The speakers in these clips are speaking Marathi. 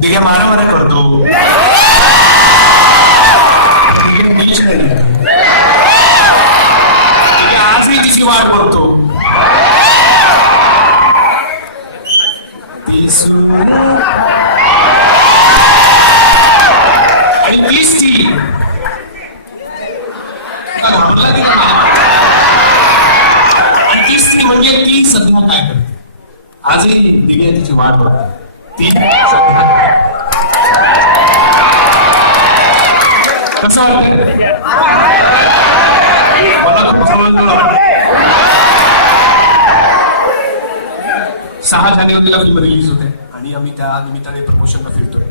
दिघ्या मारा करतो. नीच नाही. आजही तिची वाट बघतो. आणि तीच ती आणि तीच ती म्हणजे ती सध्या काय करते. आजही दिव्या तिची वाट बघते. ती सध्या कसं वाटतंय मला खूप जवळ वाटत. 6 जानेवारीला फिल्म रिलीज होते आणि आम्ही त्या निमित्ताने प्रमोशनला फिरतोय.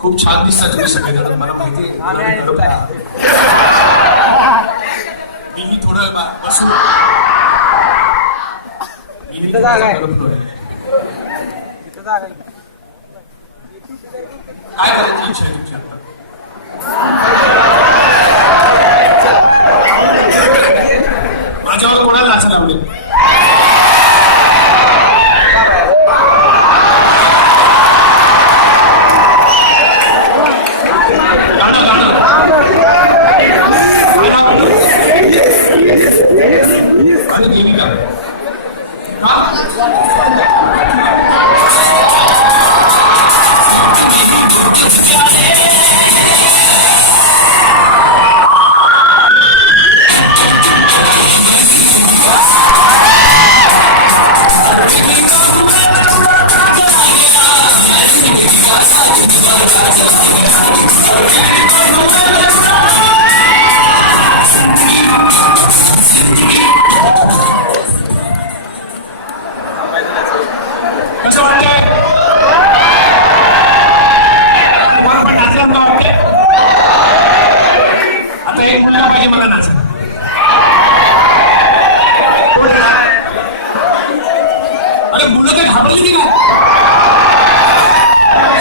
खूप छान दिसतात तुम्ही सगळेजण. मला माहिती आहे मीही थोडं बसून काय करायची इच्छा आहे तुमची आता. माझ्यावर कोणाला नाचायला आवडेल.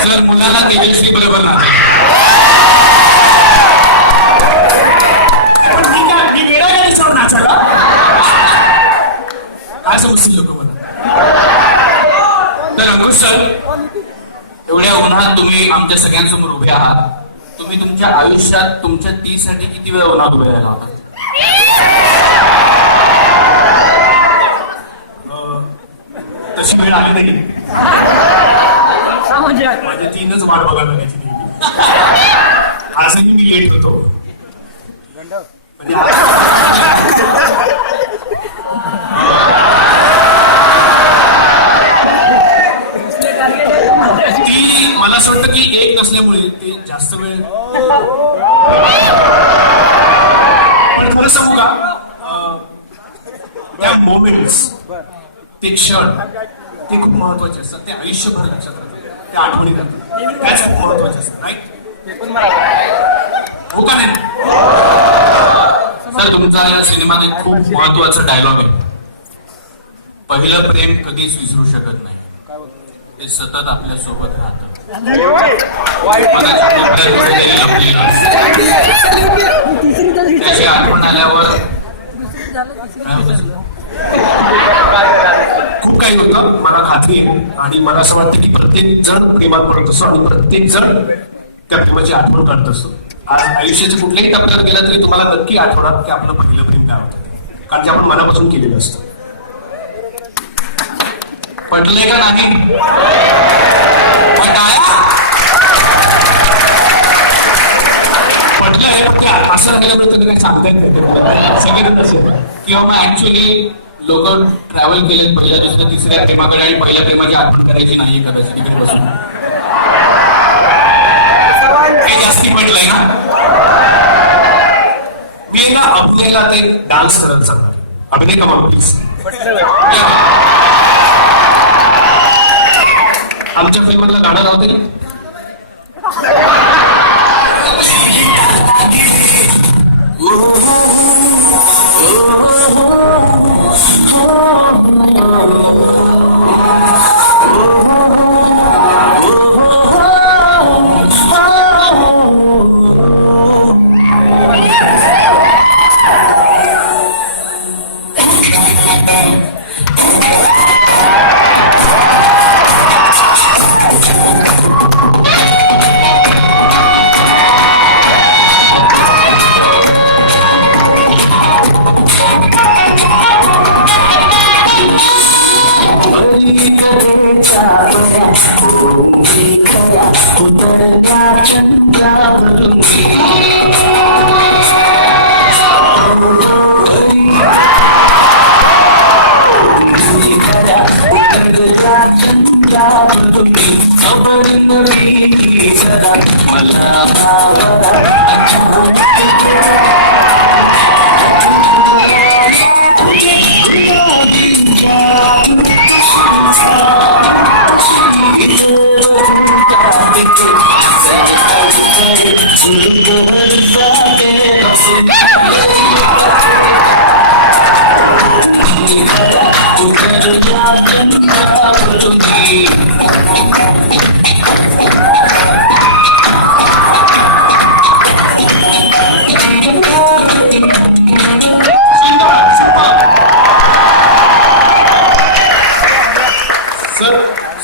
सर मुलाला तेजस्वी बरोबर ना नाचायला काय समजतील लोक मला. तर अंकुश सर एवढ्या उन्हात तुम्ही आमच्या सगळ्यांसमोर उभे आहात. तुम्ही तुमच्या आयुष्यात तुमच्या तीसाठी किती वेळ उन्हात उभे राहिला होता. तशी वेळ आली नाही. माझे 3च वाट बघायला लागायची नेहमी. आजही मी लेट होतो. ती मला असं वाटतं की एक नसल्यामुळे ते जास्त वेळ. पण खरं सांगू का त्या मोमेंट्स ते क्षण ते खूप महत्वाचे असतात. ते आयुष्यभर लक्षात राहतात. त्या आठवणी राहतात. त्याच खूप महत्वाचे असतात. राईट हो का नाही. सर तुमचा या सिनेमात एक खूप महत्वाचा डायलॉग आहे. पहिलं प्रेम कधीच विसरू शकत नाही. ते सतत आपल्या सोबत राहतं. त्याची आठवण आल्यावर खूप काही होतं. मला खात्री आहे आणि मला असं वाटतं की प्रत्येक जण प्रेमात पडत असतो आणि प्रत्येक जण त्या प्रेमाची आठवण करत असतो. आज आयुष्याच्या कुठल्याही टप्प्यात गेला तरी तुम्हाला नक्की आठवणार की आपलं पहिलं प्रेम काय होतं. कारण ते आपण मनापासून केलेलं असतं. पटलंय का नाही. पटलंय फक्त असं केल्यानंतर काही सांगता येत नाही. सगळेच असेल किंवा मग ऍक्च्युअली लोक ट्रॅव्हल केले पहिल्या दुसऱ्या तिसऱ्या प्रेमाकडे आणि पहिल्या प्रेमाची आठवण करायची नाहीये कदाचित तिकडे बसून. हे जास्ती पटलंय ना. मी ना अभिनयला ते डान्स करायला सांगणार. अभिनय कमा प्लीज. आमच्या फिल्ममधलं गाणं राहते.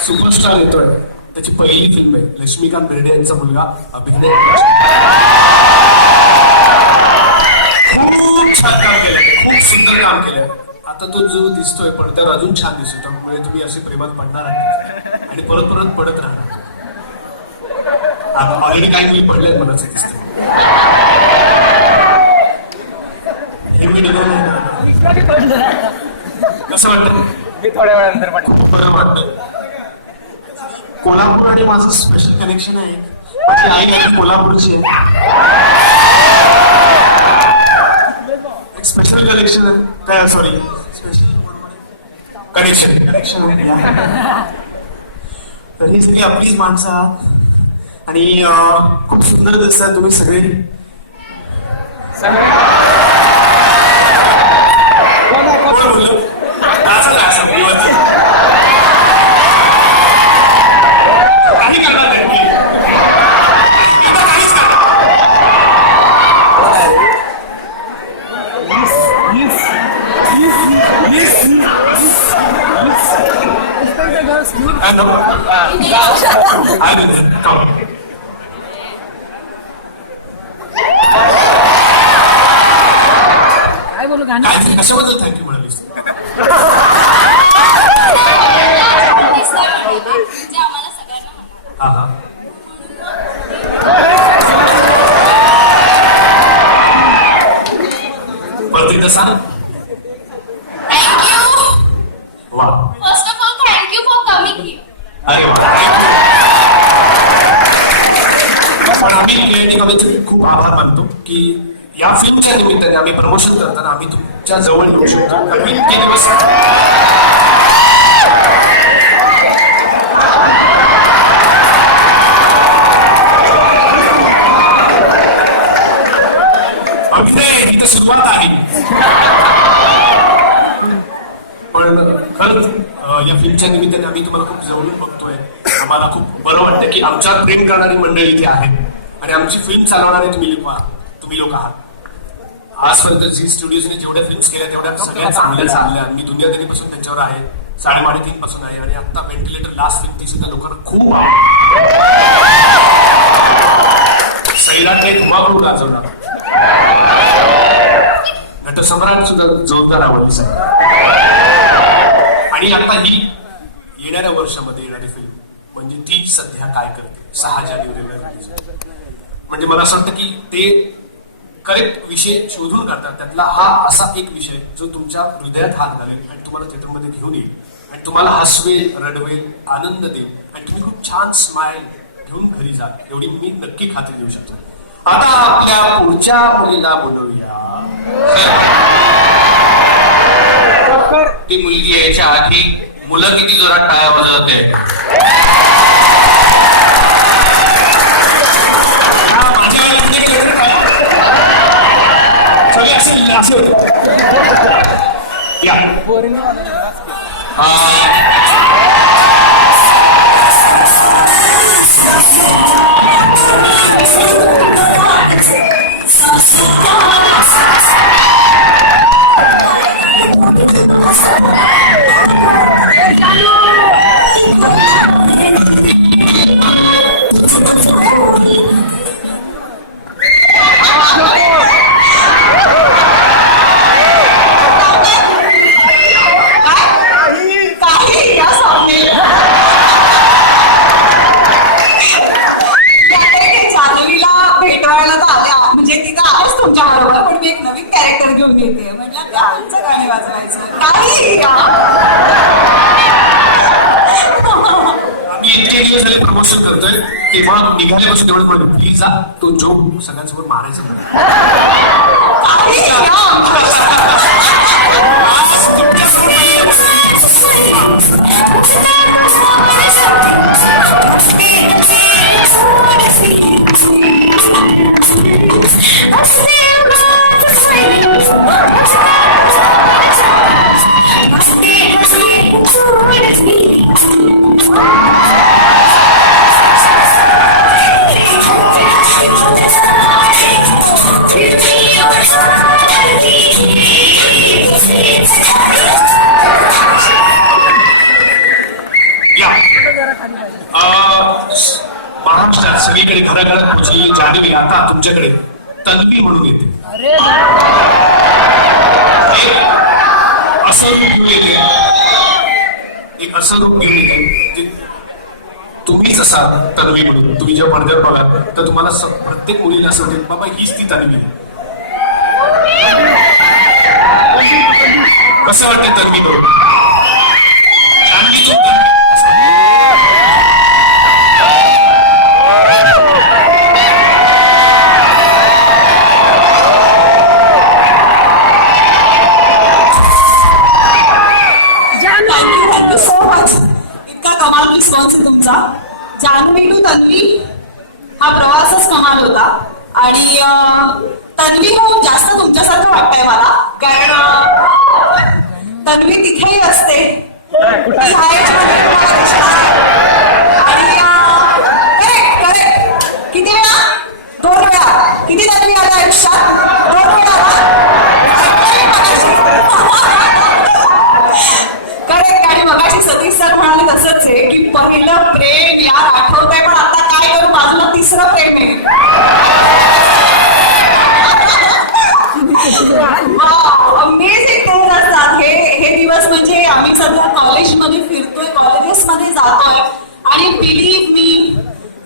सुपरस्टार येतोय, त्याची पहिली फिल्म आहे. लक्ष्मीकांत बेर्डे यांचा मुलगा अभिनय खूप छान काम केलंय, खूप सुंदर काम केलंय. आता तो जो दिसतोय पडद्यावर अजून छान दिसतो, त्यामुळे तुम्ही असे प्रेमात पडणार आहात आणि परत परत पडत राहणार. आता ऑलरेडी काही मुली पडल्यात मला असं दिसतंय. हे मी कसं वाटतं? मी थोड्या वेळानंतर खूप बरं वाटतं. कोल्हापूर आणि माझं स्पेशल कनेक्शन आहे. माझी आई आणि कोल्हापूरची आहे. एक स्पेशल कनेक्शन आहे. सॉरी, स्पेशल कनेक्शन तर ही सगळी आपलीच माणसं आहात आणि खूप सुंदर दिसतात तुम्ही सगळे. कोण बोललं? काही करणार नाही मी. आता काहीच करणार. काय बोलू गाणं? कशाबद्दल थँक्यू म्हणालीस? हा हा परत एकदा सांग. वा, first of all thank you for coming. अरे वा. पण आम्ही क्रिएटिव्ह कॉलेजचे खूप आभार मानतो की या फिल्मच्या निमित्ताने आम्ही प्रमोशन करताना आम्ही तुमच्या जवळ येऊ शकतो. कारण इतके दिवस इथं सुरुवात आहे. पण खरंच या फिल्मच्या निमित्ताने आम्ही तुम्हाला खूप जवळून बघतोय. आम्हाला खूप बरं वाटतं की आमच्यावर प्रेम करणारी मंडळी इथे आहेत आणि आमची फिल्म चालवणारे तुम्ही लोक आहात. आजपर्यंत झी स्टुडिओजने जेवढ्या फिल्म्स केल्या तेवढ्या सगळ्या चांगल्या चालल्या. मी दुनियादारीपासून त्यांच्यावर आहे, 3.5 पासून आहे आणि आता व्हेंटिलेटर लास्ट फिल्म ती सुद्धा लोकांना खूप आवडते. सैराटने धुमाकूळ गाजवला, नटसम्राट सुद्धा जोरदार आवडली सर. आणि आता ही येणाऱ्या वर्षामध्ये येणारी फिल्म म्हणजे ती सध्या काय करते 6 जानेवारीला. म्हणजे मला असं वाटतं की ते करेक्ट विषय शोधून काढतात. त्यातला हा असा एक विषय जो तुमच्या हृदयात हात घालेल आणि तुम्हाला थिएटरमध्ये घेऊन येईल आणि तुम्हाला हसवेल, रडवेल, आनंद देईल आणि तुम्ही खूप छान स्माइल घेऊन घरी जा, एवढी मी नक्की खात्री देऊ शकतो. आता आपल्या पुढच्या मुलीला बोलवूया. ती मुलगी यायच्या आधी मुलं किती जोरात टाळ्या वाजवत होते. असे होते या दिवस झाले प्रमोशन करतोय तेव्हा निघाल्यापासून तेवढं पडलं प्लीज तो जोक सगळ्यांसोबत मारायचा नाही. आज या महाराष्ट्रात सगळीकडे घराघरात पोहोचलेली जान्हवी आता तुमच्याकडे तन्वी म्हणून येते. अरे एक असं रूप घेऊन येते, एक असं रूप घेऊन येते तुम्हीच असाल तन्वी म्हणून. तुम्ही जेव्हा पडद्यावर बघाल तर तुम्हाला प्रत्येक मुलीला असं वाटेल बाबा हीच ती तन्वी. कसं वाटतं तन्वी करून जान्हवी तू थँक्यू सो मच. इतका कमाल रिस्पॉन्स आहे तुमचा. जान्हवी टू तन्वी हा प्रवासच कमाल होता. आणि तन्वी होऊन जास्त तुमच्यासारखं वाटतंय मला, कारण तन्वी तिथेही असते आणि करेक्ट किती वेळा 2 वेळा. किती तन्वी आल्या आयुष्यात 2 वेळा. करेक्ट. आणि मगाशी सतीश सर म्हणाले तसंच आहे की पहिलं प्रेम यार आठवतंय, पण आता काय करू बाजूला तिसरं प्रेम आहे. अमेझिंग दिवस असतात हे दिवस. म्हणजे आम्ही सध्या कॉलेजमध्ये फिरतोय, कॉलेजेसमध्ये जातोय आणि बिलीव्ह मी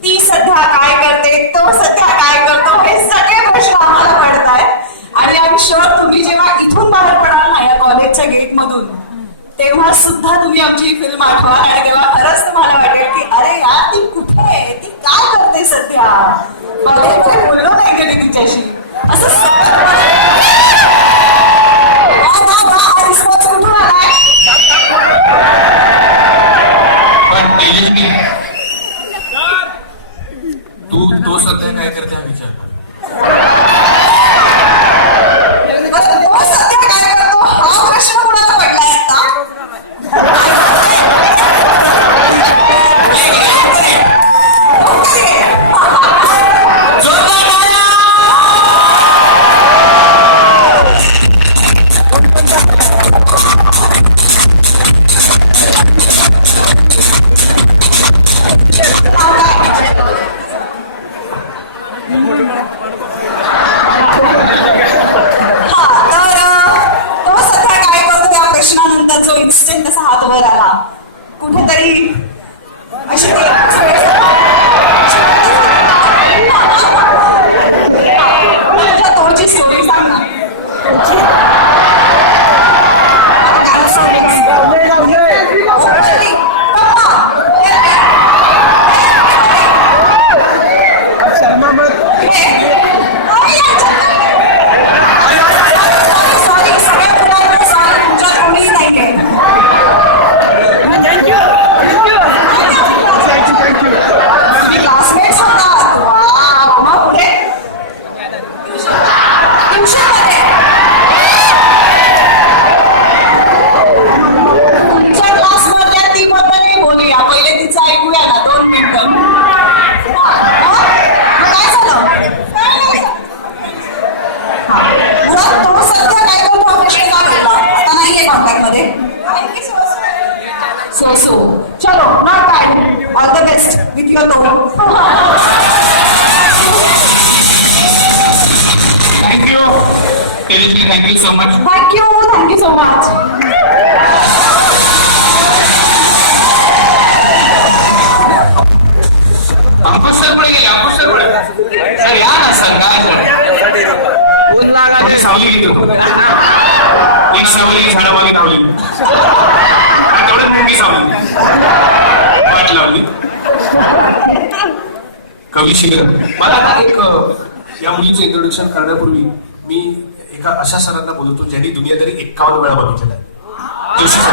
ती सध्या काय करते, तो सध्या काय करतो, हे सगळे प्रश्न आम्हाला पडत आहेत. आणि आय एम शुअर तुम्ही जेव्हा इथून बाहेर पडाल ना या कॉलेजच्या गेटमधून तेव्हा सुद्धा तुम्ही आमची फिल्म आठवा आणि तेव्हा खरंच तुम्हाला वाटेल की अरे यार ती कुठे आहे, ती काय करते सध्या, कॉलेजमध्ये बोललो नाही कधी तिच्याशी असं रिस्पॉन्स कुठून आलाय. पण तेजस्वी तू तो सध्या काय करते हा विचार कर. तो सध्या काय करतो हा प्रश्न कुणाला पडलाय आता. तो सध्या काय करतो या प्रश्नानंतर जो इन्स्टंट असा हात वर आला कुठेतरी अशी तुझ्या तोची स्टोरी सांग ना. सॉरी सगळ्या मुलांना सॉरी तुमच्या कोणीही नाहीये. क्लासमेट्स होतात. वा पुढे ट्युशनमध्ये तुमच्या क्लासमधल्या ती बद्दल बोलूया. पहिले तिचं ऐकूया ना 2 मिनिटं. काय झालं तो सध्या काय करतो हा प्रश्न का पडला. आता नाहीये कॉन्टॅक्टमध्ये. सो चलो not bad. All the best with your tone. Thank you Tejashwi, thank you so much. Thank you so much. Ankush sir पुढे गेले. अंकुश सर पुढे सर या ना सर. काय थोडी सावली घेतो. एक सावली झाडामागे धावली तेवढ्यात मोठी सावली वाट लावली. कविशील. मला आता एक या मुलीचं इंट्रोडक्शन करण्यापूर्वी मी एका अशा सरांना बोलवतो ज्यांनी दुनियादारी 51 वेळा बघितलेला आहे. जोशी सर.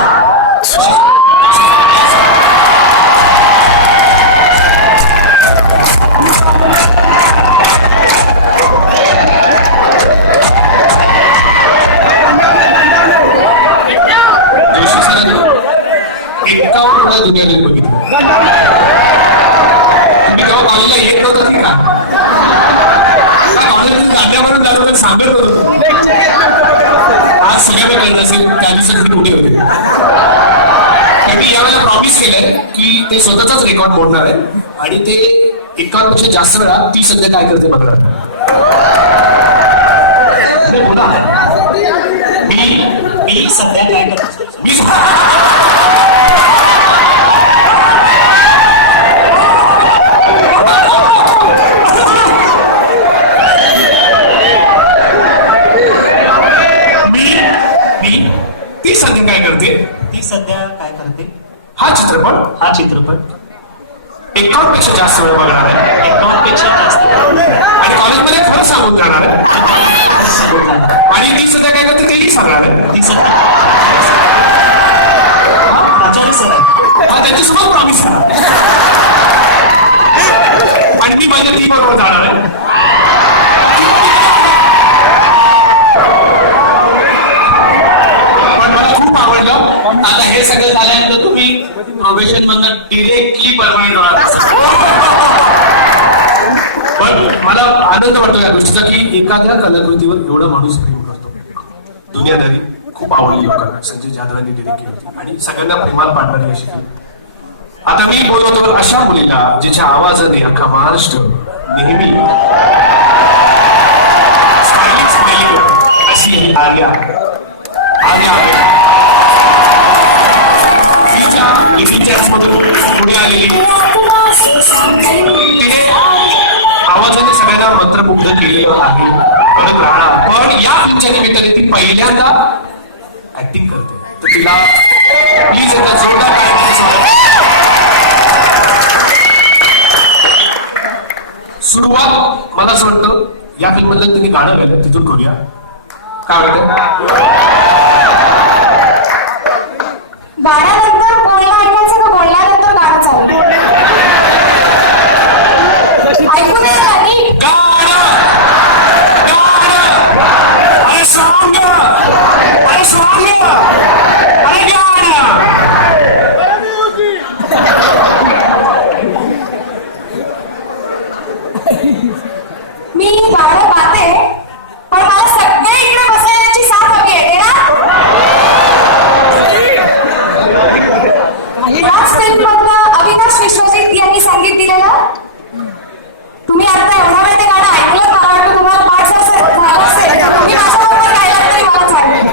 जोशी सरांनी 51 वेळा दुनियादारी बघितली. तुम्ही जेव्हा कॉलेजला येत नव्हतं की का गाड्यावरून जातो तर सांगत होतो. आज सगळ्यांना कळत असेल त्या दिवसात कुठे होते. त्यांनी यावेळेला प्रॉमिस केलंय की ते स्वतःचाच रेकॉर्ड मोडणार आहे आणि ते 51 पेक्षा जास्त वेळा ती सध्या काय करते बघणार. बोला. मी सध्या काय करतो. ती सध्या काय करते. ती सध्या काय करते. हा चित्रपट 51 पेक्षा जास्त वेळ बघणार आहे. 51 पेक्षा जास्त आणि कॉलेजमध्ये खरं सांगून जाणार आहे. आणि ती सध्या काय करते तेही सांगणार आहे. ती सध्या प्राचार्य सर आहे. हा त्यांच्यासोबत प्रॉमिस आहे. आणि ती माझ्या ती बरोबर जाणार आहे. पण मला खूप आवडलं. आता हे सगळं झाल्यानंतर तुम्ही प्रोफेशन मधनं डिरेक्टली परमनंट होणार. पण मला आनंद वाटतो या गोष्टीचा की एखाद्या कलाकृतीवर एवढा माणूस प्रेम करतो. दुनियादारी खूप आवडली लोकांना. संजय जाधवांनी डिरेक्ट केली होती आणि सगळ्यांना प्रेमाला पाडणारी अशी फिल्म. आता मी बोलवतो अशा मुलीला जिच्या आवाजाने अख्खा महाराष्ट्र नेहमी अशी ही आर्या. पुढे आलेली तिने आवाजाने सगळ्यांना मंत्रमुग्ध केलेलं आहे. परत राहणार. पण या फिल्मच्या निमित्ताने ती पहिल्यांदा ऍक्टिंग करते. तर तिला प्लीज एकदा जोरदार टाळ्यांनी स्वागत. सुरुवात मला असं वाटतं या फिल्म मधलं तिने गाणं गायलं तिथून करूया. काय वाटतं. गाण्यानंतर बोलणं ऐकायचं का बोलण्यानंतर गाणं चालू. ऐकून येईल का नीट. मी गाणं गाते पण मला सगळे इकडे बसण्याची साथ हवी आहे ना. याच फिल्म मधलं अविनाश विश्वजित यांनी संगीत दिलेलं. तुम्ही आता एवढा वेळ ते गाणं ऐकलं. मला वाटतं तुम्हाला पाठ झालं असेल. तुम्ही माझ्याबरोबर गायला तरी मला चालेल.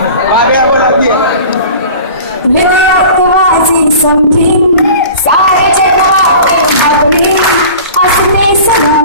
समथिंग सारे जगवाते असते सदा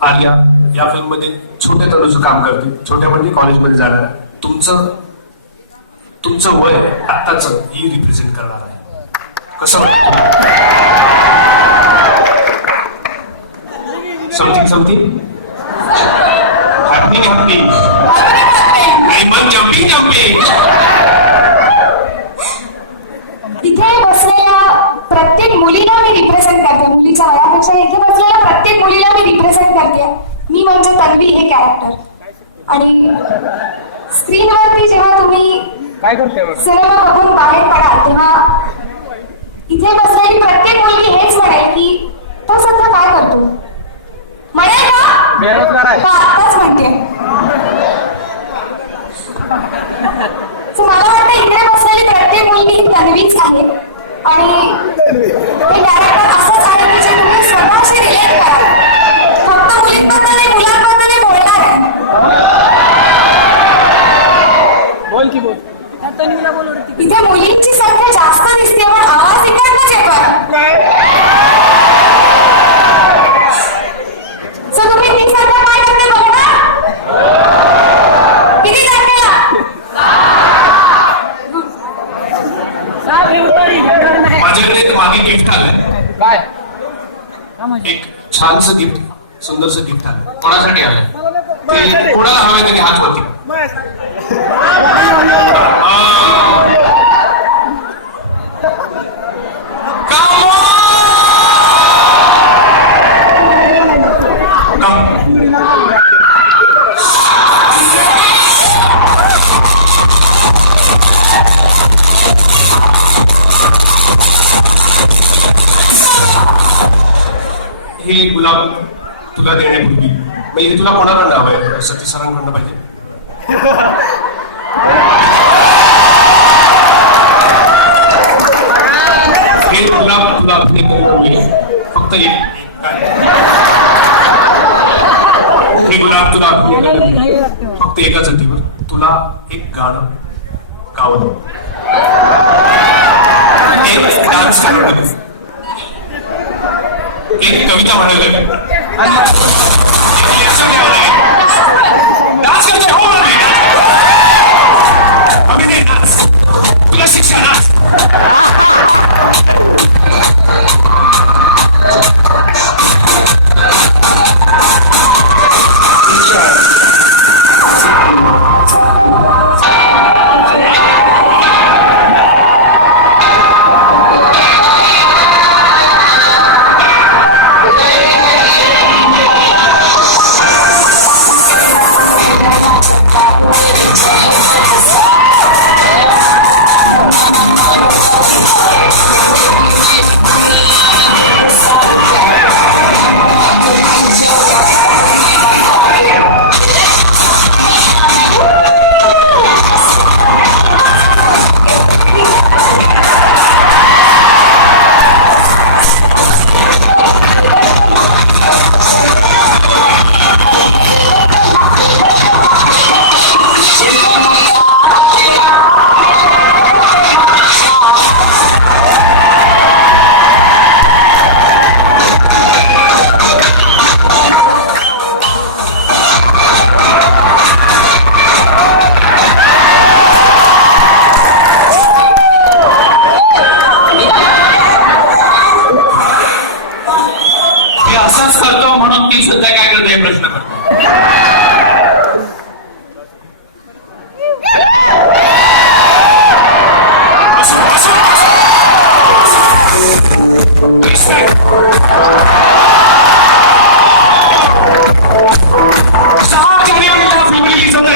आर्या या फिल्म मध्ये छोट्या तरुणाचं काम करते. छोट्या म्हणजे कॉलेजमध्ये जाणार. तुमचं वय आत्ताच ही रिप्रेझेंट करणार आहे. कसं वाटतं. Something happy jumping. इथे बसलेल्या प्रत्येक मुलीला मी रिप्रेझेंट करते. मुलीच्या वयापेक्षा इथे बसलेल्या प्रत्येक मुलीला मी रिप्रेझेंट करते. मी म्हणजे तन्वी हे कॅरेक्टर. आणि स्क्रीनवरती जेव्हा तुम्ही काय करते सिनेमा बघून बाहेर पडाल तेव्हा इथे बसलेली प्रत्येक मुलगी हेच म्हणेल की तो सध्या काय करतो? म्हणेल का? बेरोजगार आहे. हो, आताच म्हणते. मला वाटतं इकडे बसलेली प्रत्येक मुलगी ही तन्वीच आहे आणि हे कॅरेक्टर असंच आहे की जे तुम्ही स्वतःशी रिलेट कराल. फक्त मुलींबद्दल नाही, मुलांबद्दलही बोलणार आहे. बोल की बोल. त्या तन्वीला बोल वरती. इथे मुलींची संख्या जास्त दिसते पण आवाज इकडनंच येतोय. सो तुम्ही ती संख्या काय करते बघणार? किती तारखेला? साहेब, हे उतारी घेणार नाही. माझ्याकडे एक मागे गिफ्ट आलंय, काय हा म्हणजे एक छानसं गिफ्ट, सुंदरसं गिफ्ट आलंय. कोणासाठी आलंय? ते कोणाला हवंय त्यांनी हात वरती. हे गुलाब तुला देण्यापूर्वी म्हणजे हे तुला कोणाकडनं हवंय? सतीश सरांकडनं पाहिजे. हे गुलाब तुला देण्यापूर्वी फक्त एक काय? हे गुलाब तुला घाई लागते. फक्त एकाच अटीवर तुला एक गाणं गावं, एक डान्स करावं, एक कविता म्हणायला डान्स करतोय हो अभिनय डान्स तुला शिक्षा डान्स. असंच करतो म्हणून ती सध्या काय करते हे प्रश्न करतो.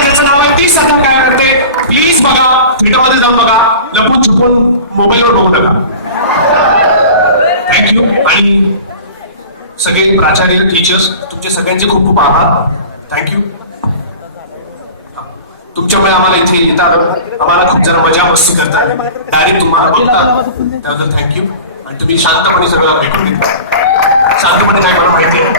ज्याचं नाव आहे ती सध्या काय करते प्लीज बघा, थिएटरमध्ये जाऊन बघा, लपून छुपून मोबाईलवर बघू नका. थँक्यू. आणि सगळे प्राचार्य, टीचर्स, तुमचे सगळ्यांचे खूप खूप आभार. थँक्यू. तुमच्यामुळे आम्हाला इथे येता आलं, आम्हाला खूप जरा मजा मस्ती करतात, डायरेक्ट तुम्हाला बघतात, त्याबद्दल थँक्यू. आणि तुम्ही शांतपणे सगळं भेटून घेता. शांतपणे काय मला माहिती आहे.